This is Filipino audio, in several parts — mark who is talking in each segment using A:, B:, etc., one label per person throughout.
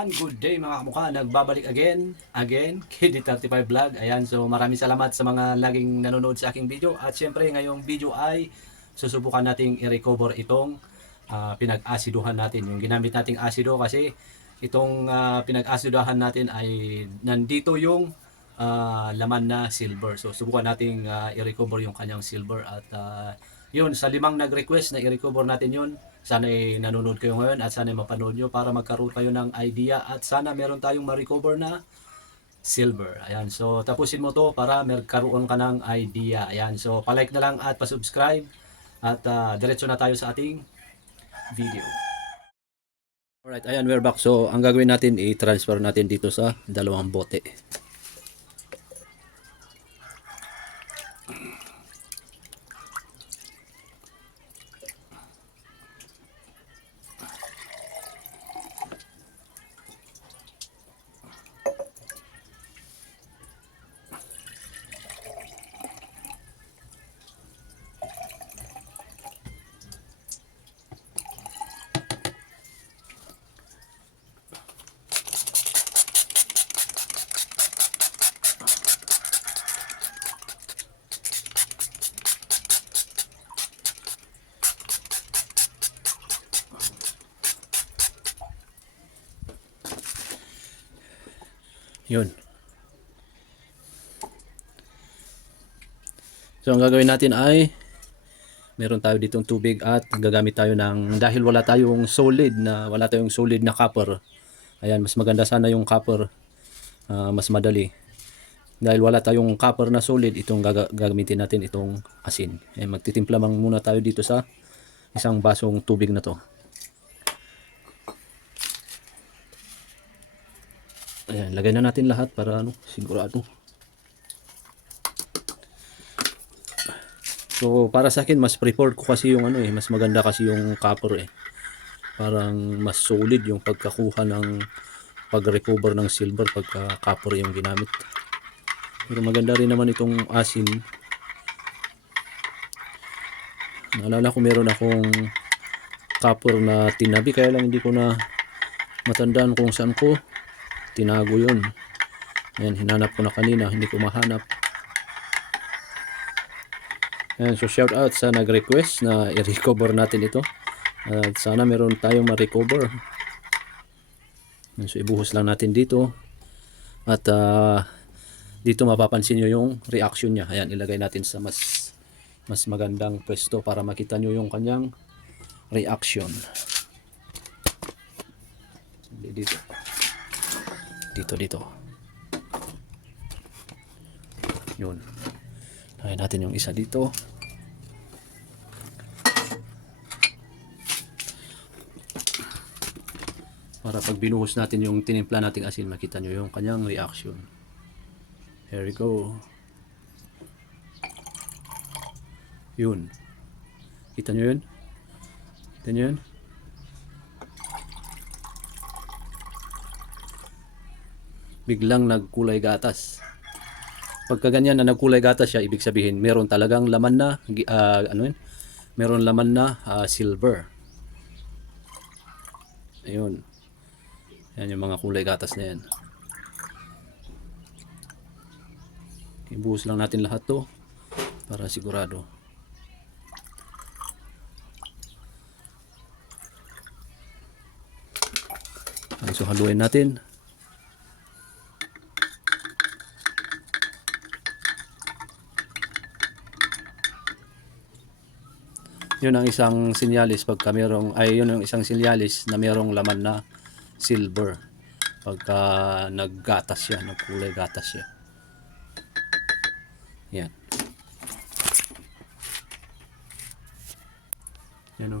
A: Ayan, good day mga kamukha. Nagbabalik again, again, KD35 Vlog. Ayan, so maraming salamat sa mga laging nanonood sa aking video. At syempre, ngayong video ay susubukan nating i-recover itong ah, pinag-asiduhan natin. Yung ginamit nating asido kasi itong ah, pinag-asiduhan natin ay nandito yung ah, laman na silver. So subukan nating ah, i-recover yung kanyang silver at ah, yun, sa limang nag-request na i-recover natin yun, sana ay nanonood kayo ngayon at sana ay mapanood nyo para magkaroon kayo ng idea at sana meron tayong ma-recover na silver. Ayan, so tapusin mo to para magkaroon ka ng idea. Ayan, so palike na lang at pasubscribe at ah, diretso na tayo sa ating video. Alright, ayan, we're back. So, ang gagawin natin, i-transfer natin dito sa dalawang bote. Yun. So, ang gagawin natin ay meron tayo ditong tubig at gagamit tayo ng dahil wala tayong solid na wala tayong solid na copper. Ayan, mas maganda sana yung copper. ah, mas madali. Dahil wala tayong copper na solid, itong gaga- gagamitin natin itong asin. Eh, magtitimpla muna tayo dito sa isang basong tubig na to. Ayan, lagay na natin lahat para ano, sigurado. So, para sa akin, mas preferred ko kasi yung ano eh, mas maganda kasi yung copper eh. Parang mas solid yung pagkakuha ng pag-recover ng silver pagka copper yung ginamit. Pero maganda rin naman itong asin. Naalala ko meron akong copper na tinabi kaya lang hindi ko na matandaan kung saan ko tinago yun. Ayan, hinanap ko na kanina, hindi ko mahanap. Ayan, so shout out sa nag-request na i-recover natin ito. At sana meron tayong ma-recover. So ibuhos lang natin dito. At ah, dito mapapansin nyo yung reaction niya. Ayan, ilagay natin sa mas mas magandang pwesto para makita nyo yung kanyang reaction. Dito dito dito. Yun. Lagay natin yung isa dito. Para pag binuhos natin yung tinimpla nating asin makita nyo yung kanyang reaction. Here we go. Yun. Kita nyo yun? Kita nyo yun biglang nagkulay gatas. Pagka ganyan na nagkulay gatas siya, ibig sabihin meron talagang laman na ah, ano yun? Meron laman na ah, silver. Ayun. Yan yung mga kulay gatas na yan. Ibuhos lang natin lahat to para sigurado. So haluin natin. Yun ang isang sinyalis pagka merong ay yun ang isang sinyalis na merong laman na silver. Pagka naggatas siya nagkulay gatas siya yan. Yan o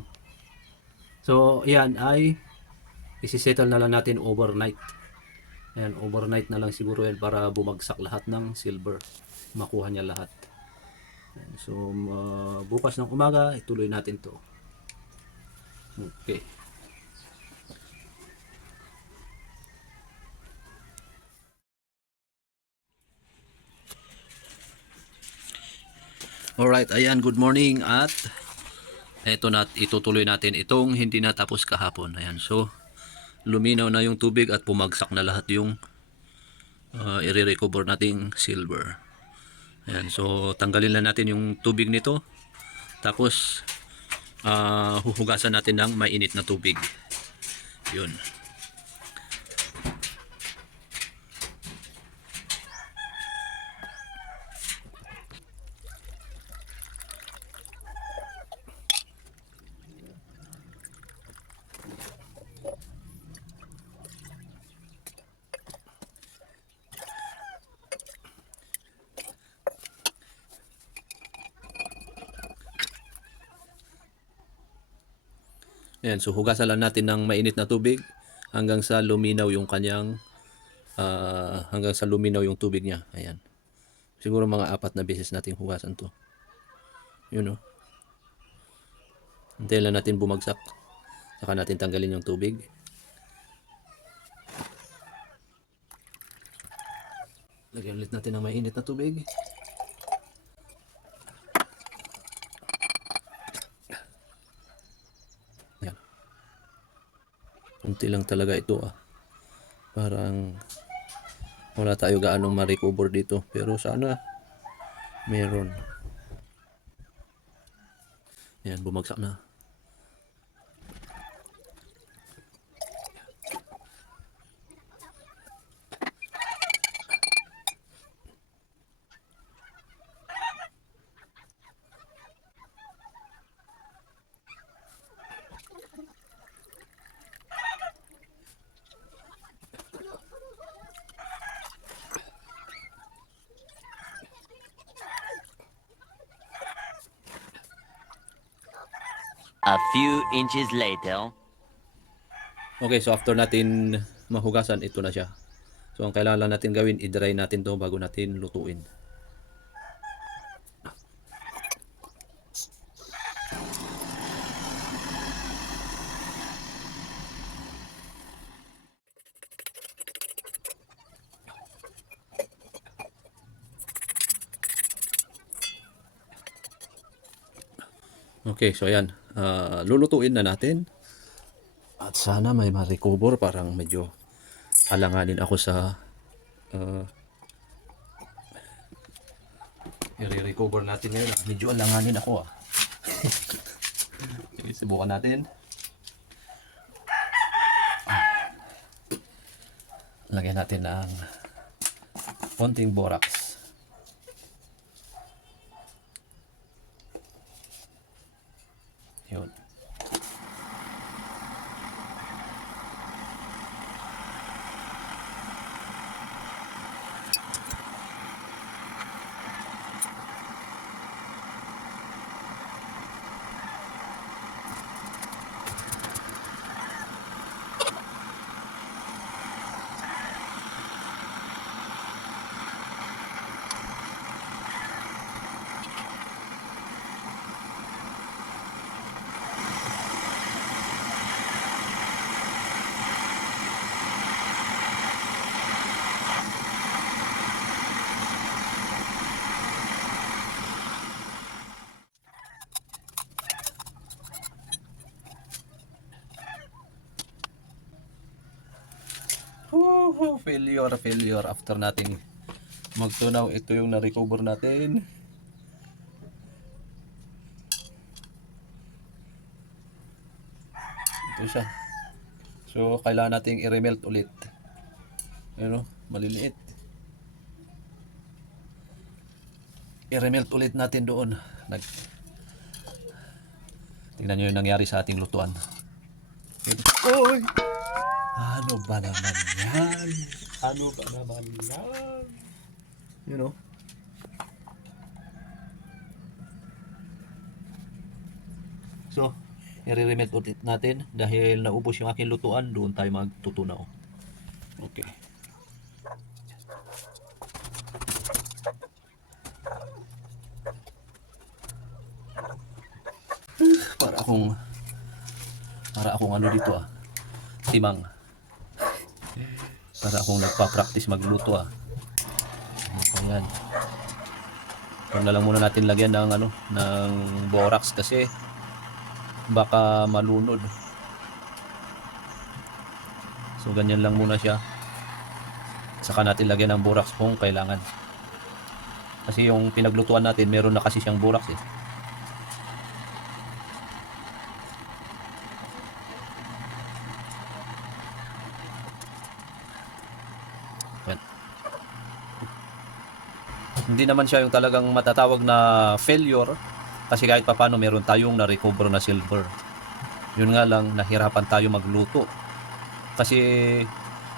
A: so yan ay isisettle na lang natin overnight. Ayan, overnight na lang siguro yan para bumagsak lahat ng silver. Makuha niya lahat So, uh, bukas ng umaga, ituloy natin to. Okay. Alright, ayan, good morning at eto na, itutuloy natin itong hindi natapos kahapon. Ayan, so, luminaw na yung tubig at pumagsak na lahat yung uh, i-recover nating silver. Ayan, so tanggalin lang natin yung tubig nito. Tapos ah, huhugasan natin ng mainit na tubig. Yun. Ayan, so hugasan lang natin ng mainit na tubig hanggang sa luminaw yung kanyang ah, hanggang sa luminaw yung tubig niya. Ayan. Siguro mga apat na beses nating hugasan to. Yun o. Hintayin lang natin bumagsak. Saka natin tanggalin yung tubig. Lagyan ulit natin ng mainit na tubig. Kunti lang talaga ito ah. Parang wala tayo gaano ma-recover dito. Pero sana meron. Yan, bumagsak na.
B: A few inches later.
A: Okay, so after natin mahugasan, ito na siya. So ang kailangan lang natin gawin, i-dry natin to bago natin lutuin. Okay, so ayan. Ah, lulutuin na natin. At sana may ma-recover. Parang medyo alanganin ako sa uh, i-recover natin ngayon. ah. Medyo alanganin ako ah. Subukan natin. Lagyan natin ng konting borax. Yun. Woohoo! Failure, failure. After nating magtunaw, ito yung na-recover natin. Ito siya. So, kailangan nating i-remelt ulit. Ano, maliliit. I-remelt ulit natin doon. Nag... Tingnan nyo yung nangyari sa ating lutuan. Oy! Ano ba naman yan? Ano ba naman yan? You know? So, i-remelt ulit natin dahil naubos yung aking lutuan, doon tayo magtutunaw. Okay. Para akong para akong ano dito ah. Timang para akong nagpa-practice magluto ah. Ayan. Ito na lang muna natin lagyan ng ano, ng borax kasi baka malunod. So ganyan lang muna siya. Saka natin lagyan ng borax kung kailangan. Kasi yung pinaglutuan natin, meron na kasi siyang borax eh. Yan. Hindi naman siya yung talagang matatawag na failure kasi kahit papano meron tayong na-recover na silver. Yun nga lang, nahirapan tayo magluto. Kasi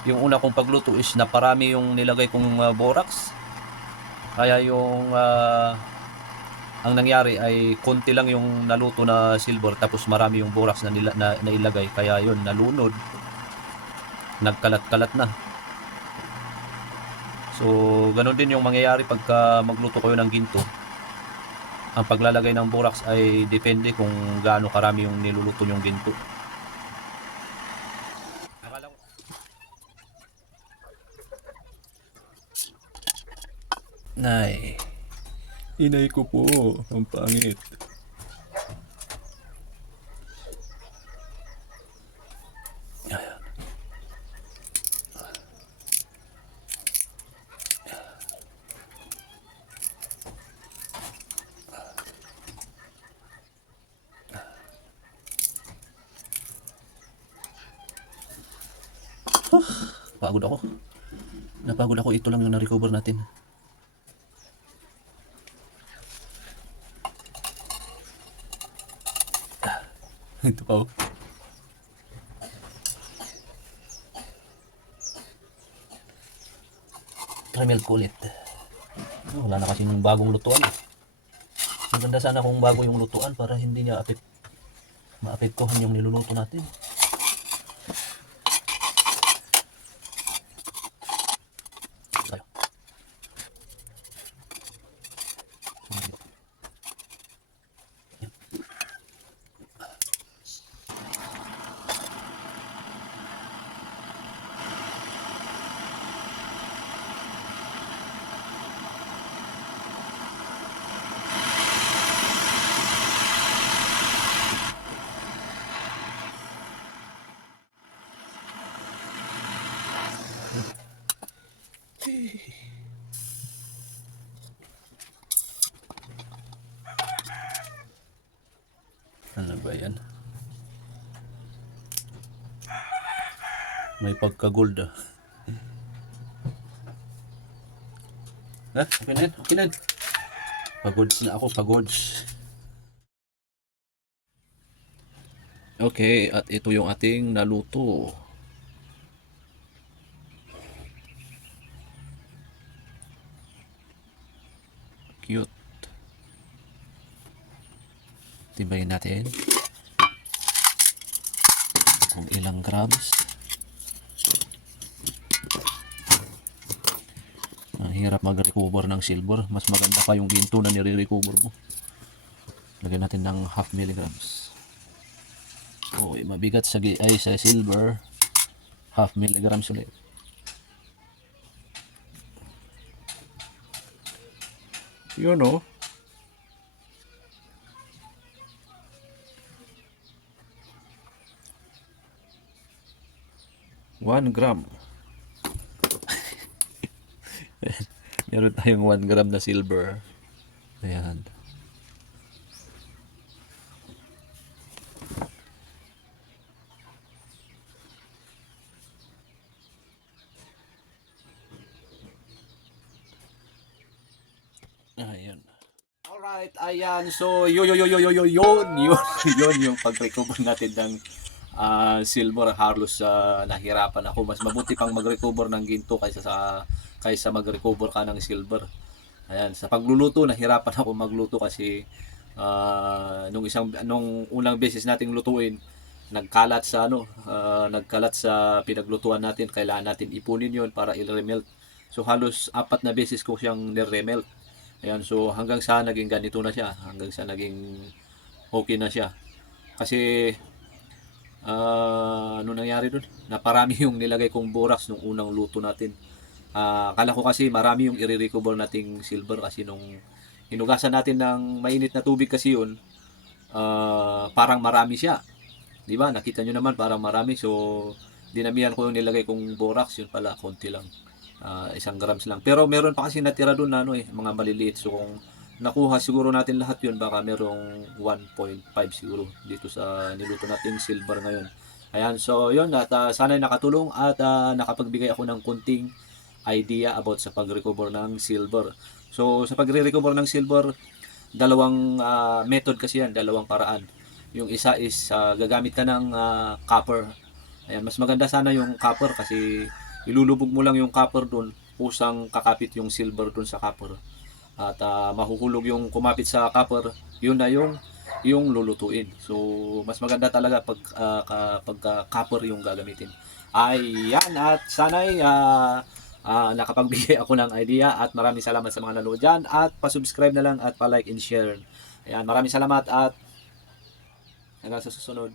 A: yung una kong pagluto is naparami yung nilagay kong uh, borax. Kaya yung ah, ang nangyari ay konti lang yung naluto na silver tapos marami yung borax na, nila, na nailagay. Kaya yun, nalunod. Nagkalat-kalat na. So, ganun din yung mangyayari pagka magluto kayo ng ginto. Ang paglalagay ng borax ay depende kung gaano karami yung niluluto yung ginto. Nay. Inay ko po. Ang pangit. Pagod ako. Napagod ako. Ito lang yung na-recover natin. Ito pa oh. Caramel kulit. Oh, wala na kasing bagong lutuan. eh. Maganda sana kung bago yung lutuan para hindi niya apek maapektuhan yung niluluto natin. Tayo. Ano ba yan? May pagka-gold ah. Ha? Okay na yan? Okay na yan. Pagods na ako, pagods. Okay, at ito yung ating naluto. Cute. Tibayin natin. Kung ilang grams. Ang hirap mag-recover ng silver. Mas maganda pa yung ginto na nire-recover mo. Lagyan natin ng half milligrams. Okay, mabigat sa, ay, sa silver. Half milligrams ulit. Yun oh. One gram. Meron tayong 1 gram na silver. Ayan. Ayan. Alright, ayan. So, yo yo yo yo yo yo yun, yun, yun yung pag-recover natin ng uh, silver. Harlos uh, ah, nahirapan ako. Mas mabuti pang mag-recover ng ginto kaysa sa kaysa mag-recover ka ng silver. Ayan, sa pagluluto, nahirapan ako magluto kasi ah, nung isang nung unang beses nating lutuin, nagkalat sa ano, ah, nagkalat sa pinaglutuan natin, kailangan natin ipunin 'yon para i-remelt. So halos apat na beses ko siyang ni-remelt. Ayan, so hanggang sa naging ganito na siya, hanggang sa naging okay na siya. Kasi ah, ano nangyari doon? Naparami yung nilagay kong borax nung unang luto natin. Ah, akala ko kasi marami yung i-recover nating silver kasi nung hinugasan natin ng mainit na tubig kasi yun, ah, parang marami siya. 'Di ba? Nakita nyo naman parang marami. So dinamihan ko yung nilagay kong borax, yun pala, konti lang. Ah, isang grams lang. Pero meron pa kasi natira doon na ano eh, mga maliliit. So kung nakuha siguro natin lahat yun, baka merong 1.5 siguro dito sa niluto nating silver ngayon. Ayan, so yun, at ah, sana nakatulong at ah, nakapagbigay ako ng kunting idea about sa pag-recover ng silver. So sa pagre-recover ng silver, dalawang ah, method kasi yan, dalawang paraan. Yung isa is ah, gagamit ka ng ah, copper. Ayan, mas maganda sana yung copper kasi ilulubog mo lang yung copper doon, pusang kakapit yung silver doon sa copper. At ah, mahuhulog yung kumapit sa copper, yun na yung yung lulutuin. So, mas maganda talaga pag ah, ka- pagka copper yung gagamitin. Ayan, at sana'y ah, ah, nakapagbigay ako ng idea at maraming salamat sa mga nanood dyan at pasubscribe na lang at pa-like and share. Ayan, maraming salamat at hanggang sa susunod.